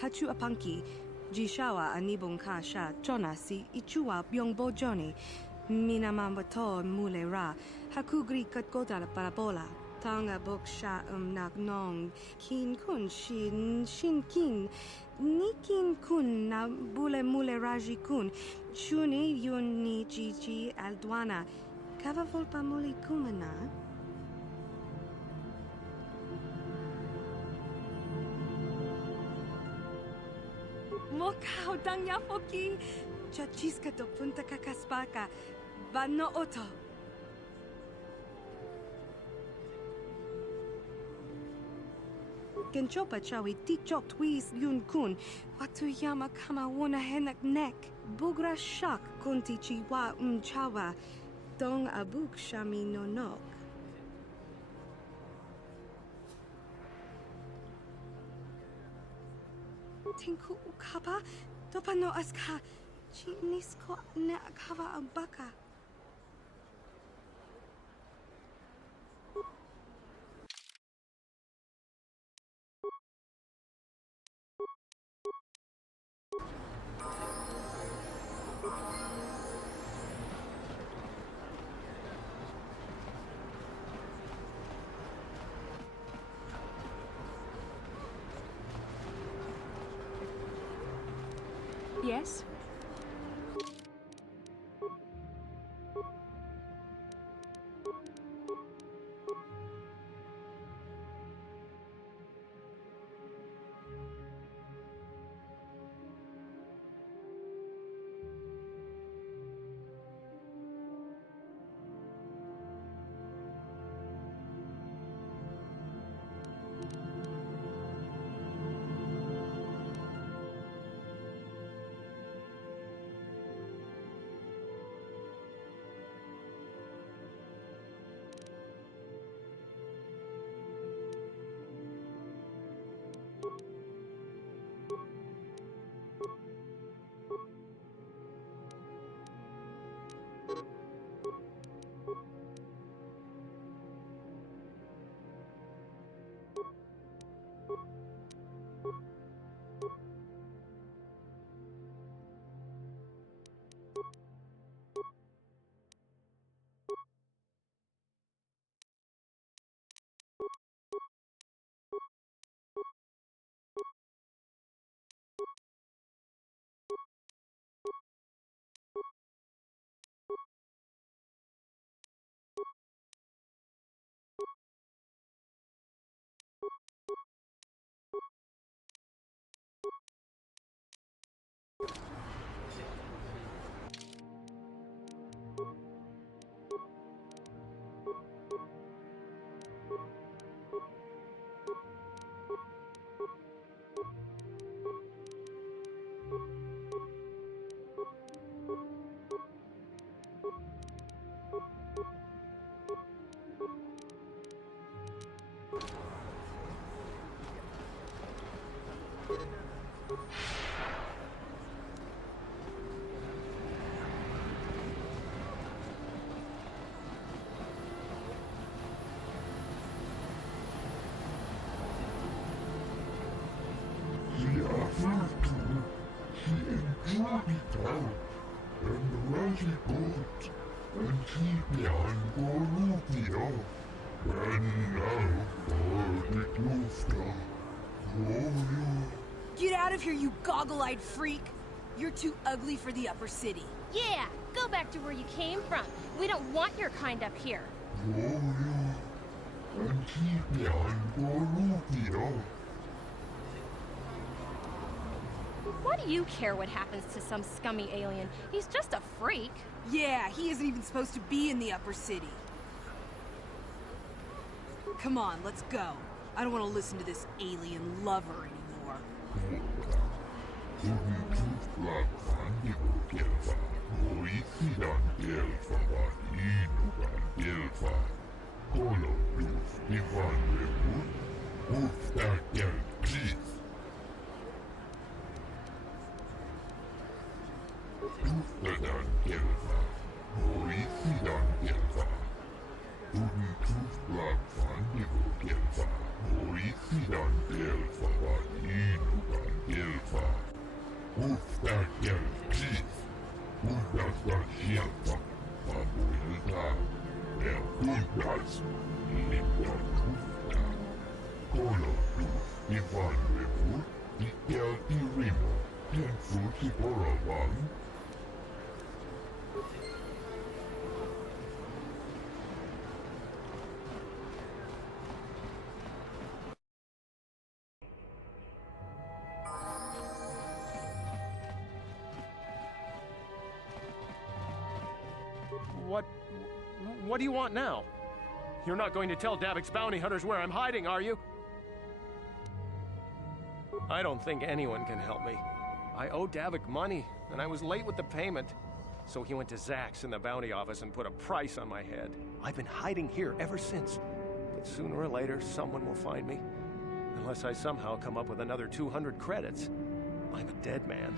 Hachu apanki, Jishawa anibong kasha, Jonasi, Ichua byongbo Johnny, Minamambato mule ra, Hakugri katgota la parabola, Tanga bok sha nak nong, Kin kun shin kin, Nikin kun na bule mule raji kun, Shuni yun ni Gigi alduana, Kava volpa muli kumana. Mokao dangya foki, Chachiska do punta kakaspaka, Vano oto. Genchopa chawi tikchok twis yun kun, Watuyama kama wona henak nek, Bugra shak kunti chiwa chawa, Dong abuk shami no nok. Tinku ukapa, Topano aska, Chinisko ne akava abaka. Yes? He enjoyed it out, and really good, and he behind Borussia, and now for the Klufter. Get out of here, you goggle-eyed freak! You're too ugly for the upper city. Yeah, go back to where you came from. We don't want your kind up here. And he behind Borussia. Why do you care what happens to some scummy alien? He's just a freak. Yeah, he isn't even supposed to be in the upper city. Come on, let's go. I don't want to listen to this alien lover anymore. tuitas, nimittäin tufta. Kolotus, Ivan Revu, Ikelti Rimo, Tensuti Oravan. What do you want now? You're not going to tell Davik's bounty hunters where I'm hiding, are you? I don't think anyone can help me. I owe Davik money, and I was late with the payment. So he went to Zach's in the bounty office and put a price on my head. I've been hiding here ever since. But sooner or later, someone will find me. Unless I somehow come up with another 200 credits. I'm a dead man.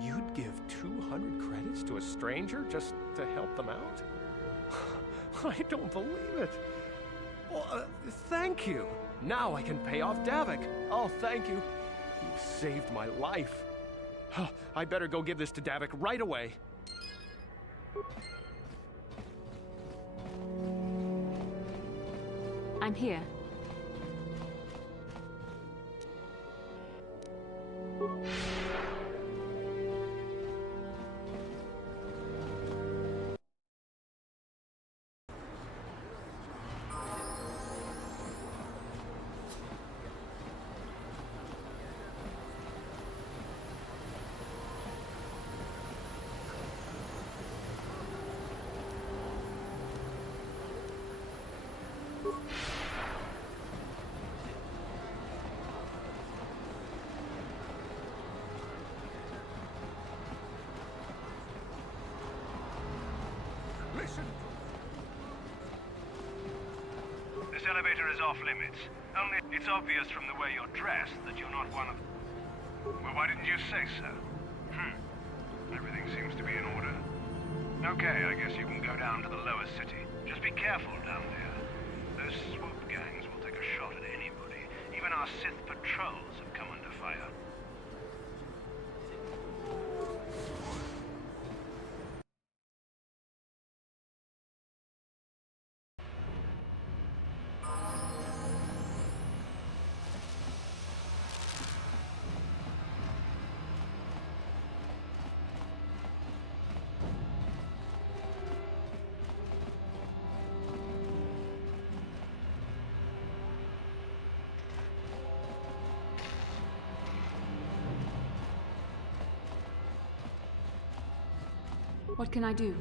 You'd give 200 credits to a stranger just to help them out? I don't believe it. Well, thank you. Now I can pay off Davik. Oh, thank you. You saved my life. I better go give this to Davik right away. I'm here. This elevator is off limits. Only it's obvious from the way you're dressed that you're not one of... Well, why didn't you say so? Everything seems to be in order. Okay, I guess you can go down to the lower city. Just be careful down there. Those swoop gangs will take a shot at anybody. Even our Sith patrols have come under fire. What can I do?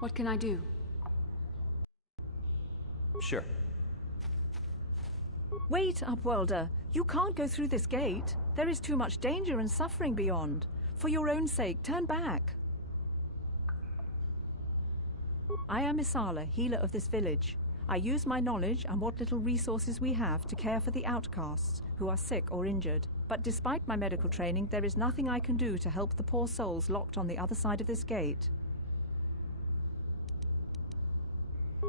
What can I do? Sure. Wait, Upwelder. You can't go through this gate. There is too much danger and suffering beyond. For your own sake, turn back. I am Isala, healer of this village. I use my knowledge and what little resources we have to care for the outcasts who are sick or injured. But despite my medical training, there is nothing I can do to help the poor souls locked on the other side of this gate.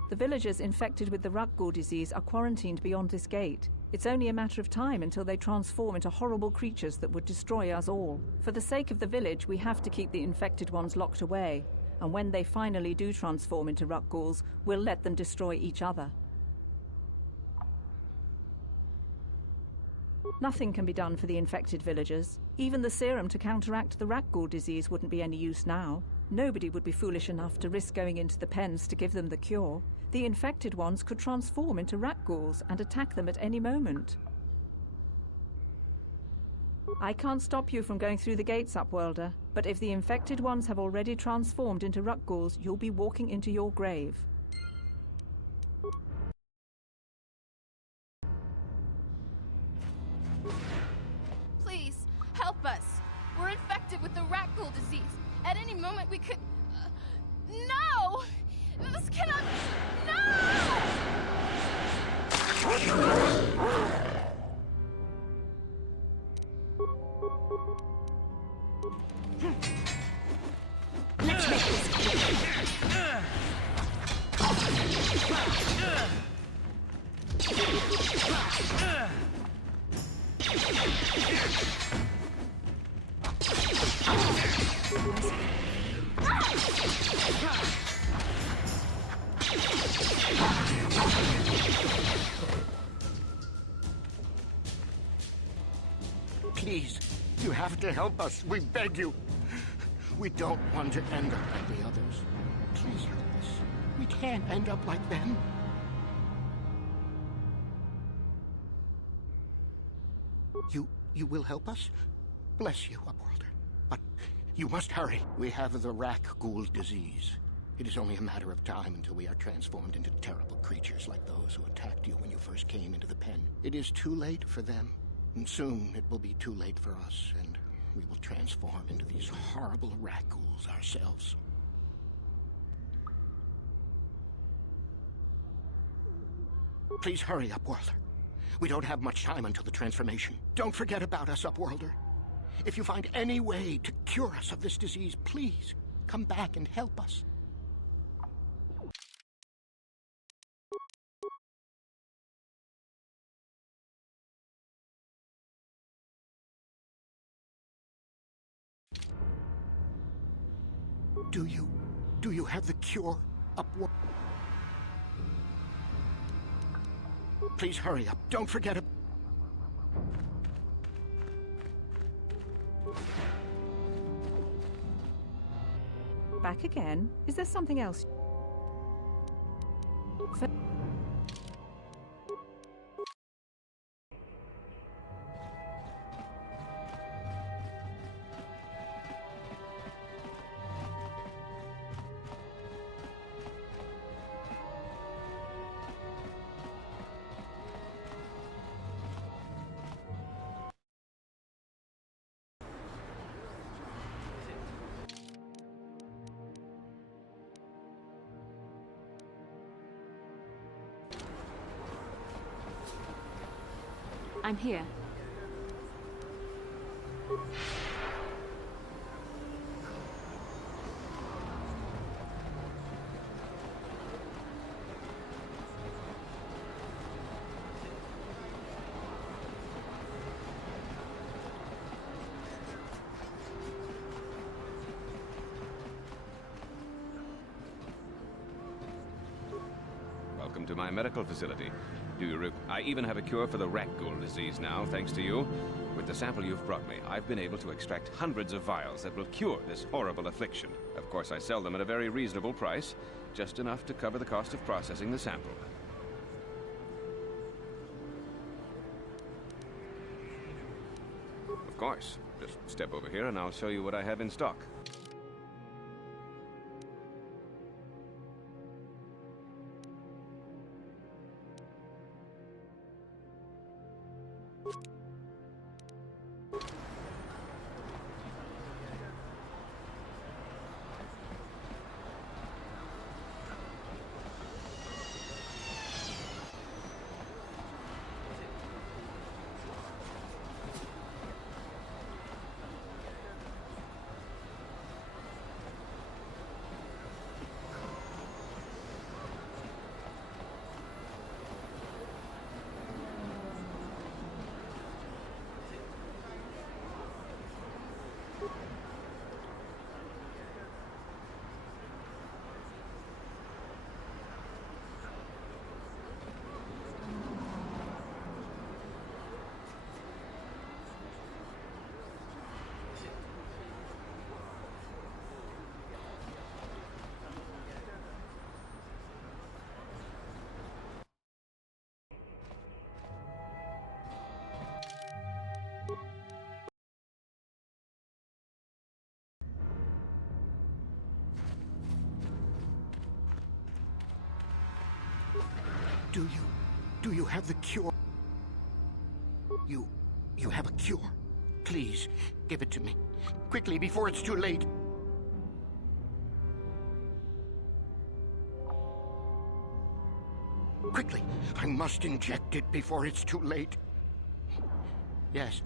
The villagers infected with the Rakghoul disease are quarantined beyond this gate. It's only a matter of time until they transform into horrible creatures that would destroy us all. For the sake of the village, we have to keep the infected ones locked away. And when they finally do transform into Rakghouls, we'll let them destroy each other. Nothing can be done for the infected villagers. Even the serum to counteract the Rakghoul disease wouldn't be any use now. Nobody would be foolish enough to risk going into the pens to give them the cure. The infected ones could transform into Rakghouls and attack them at any moment. I can't stop you from going through the gates, Upworlder, but if the infected ones have already transformed into Rakghouls, you'll be walking into your grave. Please, help us. We're infected with the Rakghoul disease. At any moment we could... no! This cannot... No! Let's make this quick. Please, you have to help us. We beg you. We don't want to end up like the others. Please help us. We can't end up like them. You will help us? Bless you, Upworlder. But you must hurry. We have the Rakghoul disease. It is only a matter of time until we are transformed into terrible creatures like those who attacked you when you first came into the pen. It is too late for them, and soon it will be too late for us, and we will transform into these horrible Rakghouls ourselves. Please hurry, Upworlder. We don't have much time until the transformation. Don't forget about us, Upworlder. If you find any way to cure us of this disease, please come back and help us. Do you have the cure, Upworlder? Please hurry up. Don't forget it. Back again? Is there something else? I'm here. Welcome to my medical facility. I even have a cure for the Rakghoul disease now, thanks to you. With the sample you've brought me, I've been able to extract hundreds of vials that will cure this horrible affliction. Of course, I sell them at a very reasonable price, just enough to cover the cost of processing the sample. Of course. Just step over here and I'll show you what I have in stock. Do you have the cure? You have a cure. Please, give it to me. Quickly, before it's too late. Quickly, I must inject it before it's too late. Yes,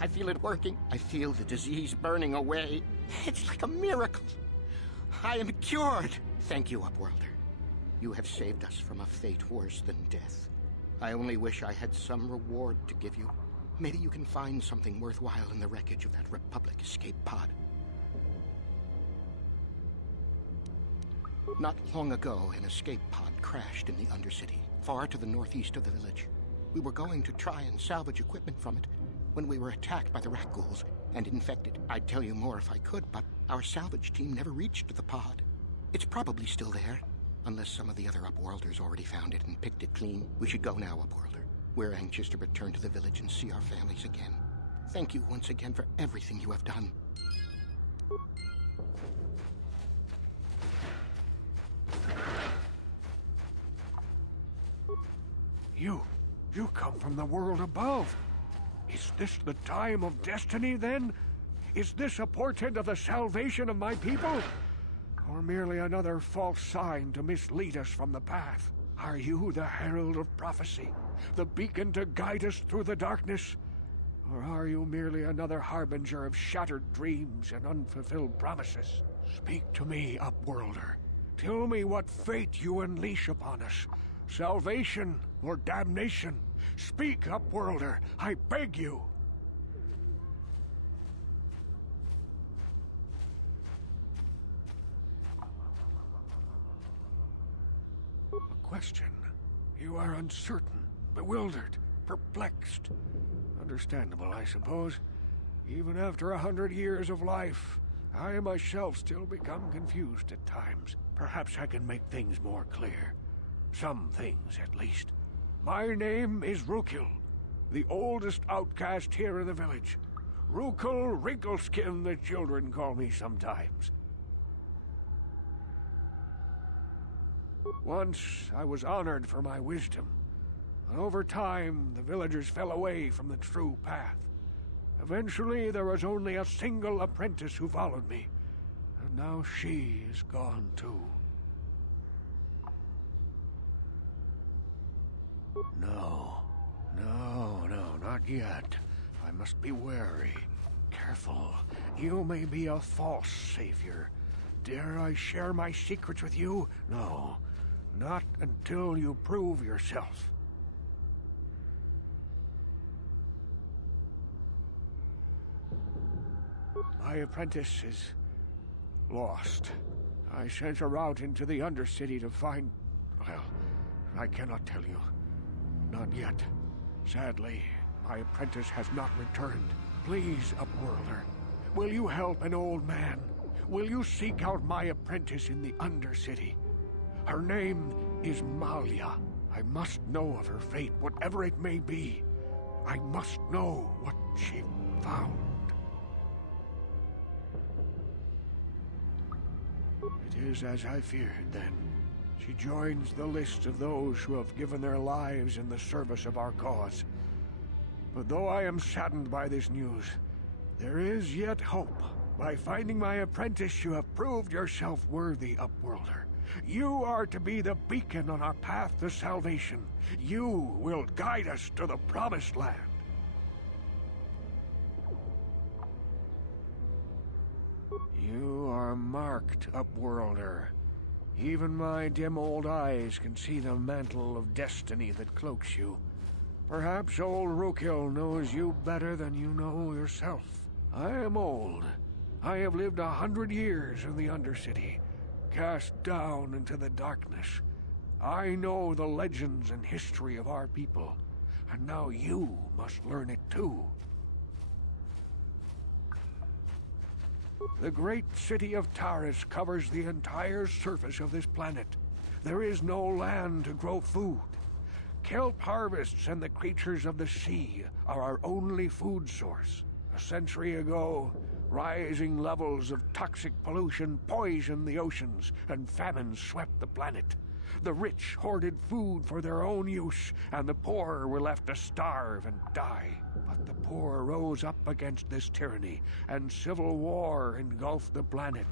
I feel it working. I feel the disease burning away. It's like a miracle. I am cured. Thank you, Upworlder. You have saved us from a fate worse than death. I only wish I had some reward to give you. Maybe you can find something worthwhile in the wreckage of that Republic escape pod. Not long ago, an escape pod crashed in the Undercity, far to the northeast of the village. We were going to try and salvage equipment from it when we were attacked by the rat ghouls and infected. I'd tell you more if I could, but our salvage team never reached the pod. It's probably still there, unless some of the other Upworlders already found it and picked it clean. We should go now, Upworlder. We're anxious to return to the village and see our families again. Thank you once again for everything you have done. You come from the world above. Is this the time of destiny, then? Is this a portent of the salvation of my people? Or merely another false sign to mislead us from the path? Are you the herald of prophecy, the beacon to guide us through the darkness? Or are you merely another harbinger of shattered dreams and unfulfilled promises? Speak to me, Upworlder. Tell me what fate you unleash upon us. Salvation or damnation? Speak, Upworlder, I beg you! A question. You are uncertain, bewildered, perplexed. Understandable, I suppose. Even after 100 years of life, I myself still become confused at times. Perhaps I can make things more clear. Some things, at least. My name is Rukil, the oldest outcast here in the village. Rukil Wrinkleskin, the children call me sometimes. Once I was honored for my wisdom, and over time the villagers fell away from the true path. Eventually there was only a single apprentice who followed me, and now she is gone too. No, not yet. I must be wary, careful. You may be a false savior. Dare I share my secrets with you? No, not until you prove yourself. My apprentice is lost. I sent her out into the Undercity to find... well, I cannot tell you. Not yet. Sadly, my apprentice has not returned. Please, Upworlder, will you help an old man? Will you seek out my apprentice in the Undercity? Her name is Malia. I must know of her fate, whatever it may be. I must know what she found. It is as I feared, then. She joins the list of those who have given their lives in the service of our cause. But though I am saddened by this news, there is yet hope. By finding my apprentice, you have proved yourself worthy, Upworlder. You are to be the beacon on our path to salvation. You will guide us to the Promised Land. You are marked, Upworlder. Even my dim old eyes can see the mantle of destiny that cloaks you. Perhaps old Rukil knows you better than you know yourself. I am old. I have lived 100 years in the Undercity, cast down into the darkness. I know the legends and history of our people, and now you must learn it too. The great city of Taris covers the entire surface of this planet. There is no land to grow food. Kelp harvests and the creatures of the sea are our only food source. A century ago, rising levels of toxic pollution poisoned the oceans, and famine swept the planet. The rich hoarded food for their own use, and the poor were left to starve and die. But the poor rose up against this tyranny, and civil war engulfed the planet.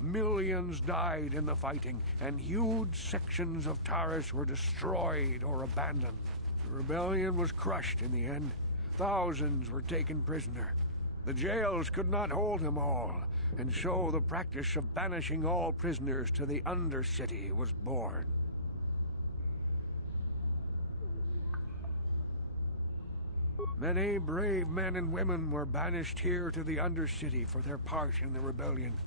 Millions died in the fighting, and huge sections of Taris were destroyed or abandoned. The rebellion was crushed in the end. Thousands were taken prisoner. The jails could not hold them all, and so the practice of banishing all prisoners to the Undercity was born. Many brave men and women were banished here to the Undercity for their part in the rebellion.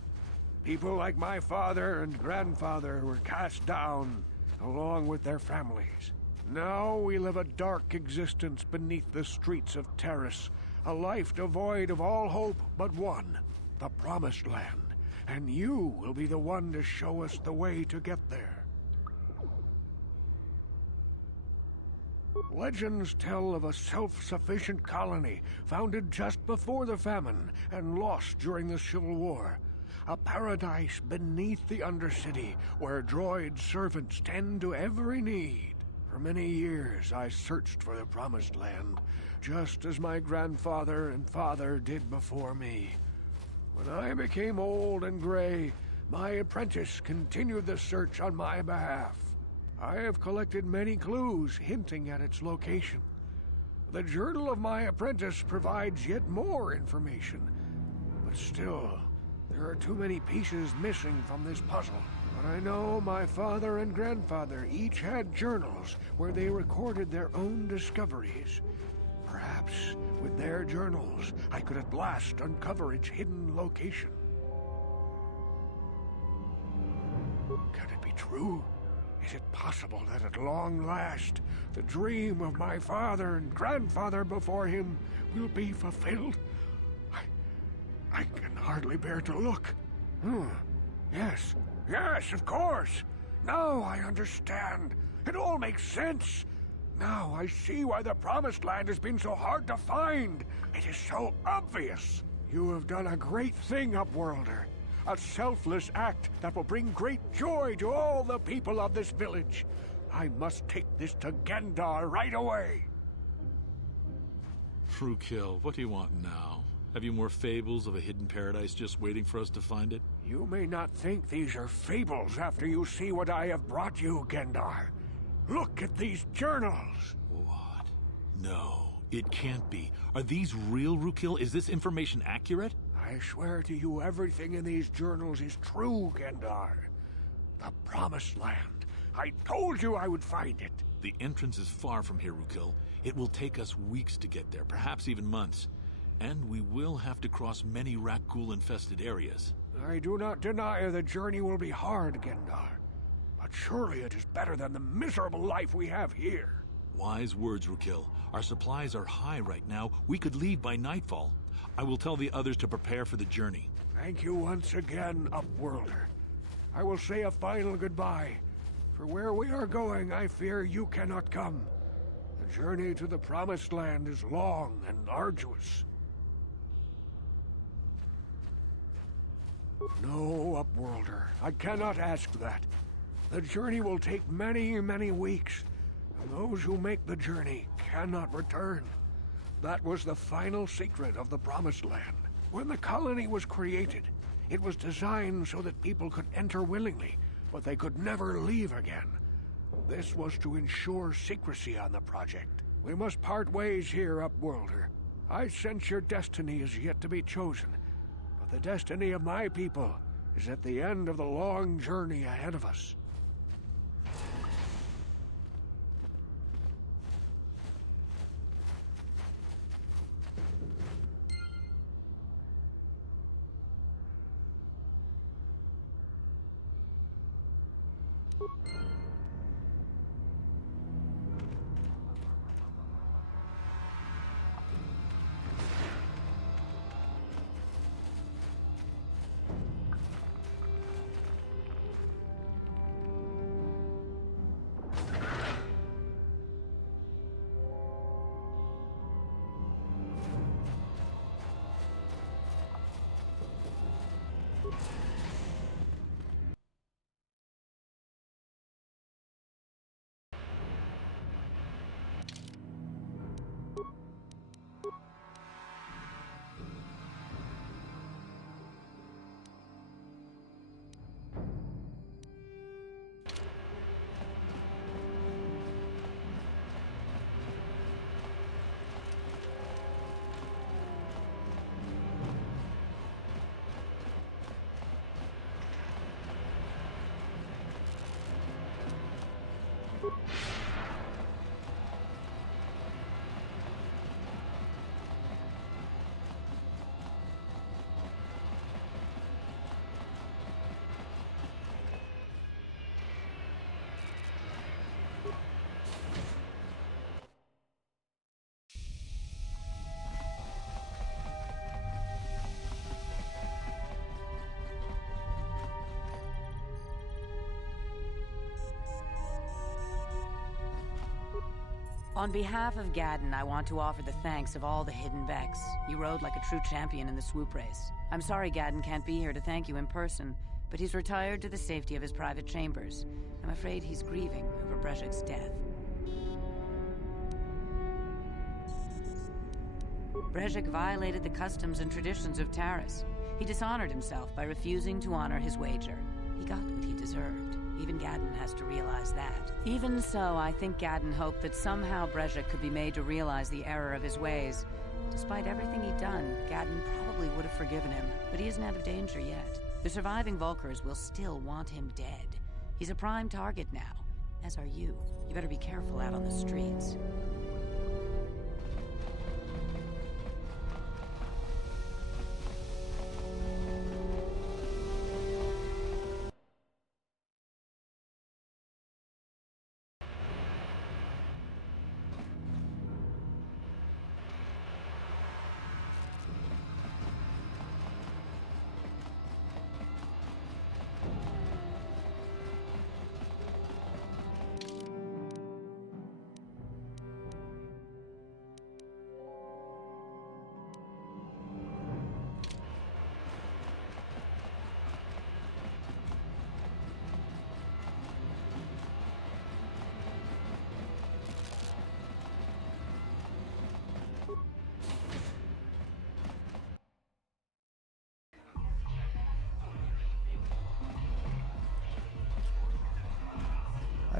People like my father and grandfather were cast down, along with their families. Now we live a dark existence beneath the streets of Terrace, a life devoid of all hope but one, the Promised Land. And you will be the one to show us the way to get there. Legends tell of a self-sufficient colony founded just before the famine and lost during the Civil War. A paradise beneath the Undercity where droid servants tend to every need. For many years I searched for the Promised Land, just as my grandfather and father did before me. When I became old and gray, my apprentice continued the search on my behalf. I have collected many clues hinting at its location. The journal of my apprentice provides yet more information, but still, there are too many pieces missing from this puzzle. But I know my father and grandfather each had journals where they recorded their own discoveries. Perhaps with their journals, I could at last uncover its hidden location. Can it be true? Is it possible that at long last, the dream of my father and grandfather before him will be fulfilled? I can hardly bear to look. Yes, of course. Now I understand. It all makes sense. Now I see why the Promised Land has been so hard to find. It is so obvious. You have done a great thing, Upworlder. A selfless act that will bring great joy to all the people of this village. I must take this to Gendar right away. Rukiel, what do you want now? Have you more fables of a hidden paradise just waiting for us to find it? You may not think these are fables after you see what I have brought you, Gendar. Look at these journals. What? No, it can't be. Are these real, Rukiel? Is this information accurate? I swear to you everything in these journals is true, Gendar. The Promised Land. I told you I would find it. The entrance is far from here, Rukiel. It will take us weeks to get there, perhaps even months. And we will have to cross many Rakghoul-infested areas. I do not deny the journey will be hard, Gendar. But surely it is better than the miserable life we have here. Wise words, Rukiel. Our supplies are high right now. We could leave by nightfall. I will tell the others to prepare for the journey. Thank you once again, Upworlder. I will say a final goodbye. For where we are going, I fear you cannot come. The journey to the Promised Land is long and arduous. No, Upworlder. I cannot ask that. The journey will take many, many weeks, and those who make the journey cannot return. That was the final secret of the Promised Land. When the colony was created, it was designed so that people could enter willingly, but they could never leave again. This was to ensure secrecy on the project. We must part ways here, Upworlder. I sense your destiny is yet to be chosen, but the destiny of my people is at the end of the long journey ahead of us. On behalf of Gaddon, I want to offer the thanks of all the hidden Vex. You rode like a true champion in the swoop race. I'm sorry Gaddon can't be here to thank you in person, but he's retired to the safety of his private chambers. I'm afraid he's grieving over Brezhik's death. Brezhik violated the customs and traditions of Taris. He dishonored himself by refusing to honor his wager. He got what he deserved. Even Gaddon has to realize that. Even so, I think Gaddon hoped that somehow Brezhik could be made to realize the error of his ways. Despite everything he'd done, Gaddon probably would have forgiven him, but he isn't out of danger yet. The surviving Volkers will still want him dead. He's a prime target now, as are you. You better be careful out on the streets.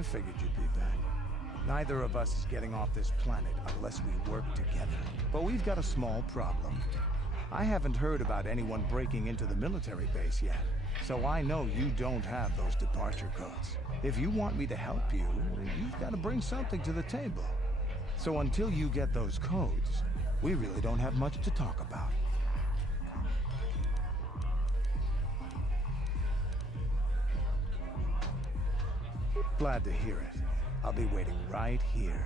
I figured you'd be back. Neither of us is getting off this planet unless we work together. But we've got a small problem. I haven't heard about anyone breaking into the military base yet, so I know you don't have those departure codes. If you want me to help you, you've got to bring something to the table. So until you get those codes, we really don't have much to talk about. Glad to hear it. I'll be waiting right here.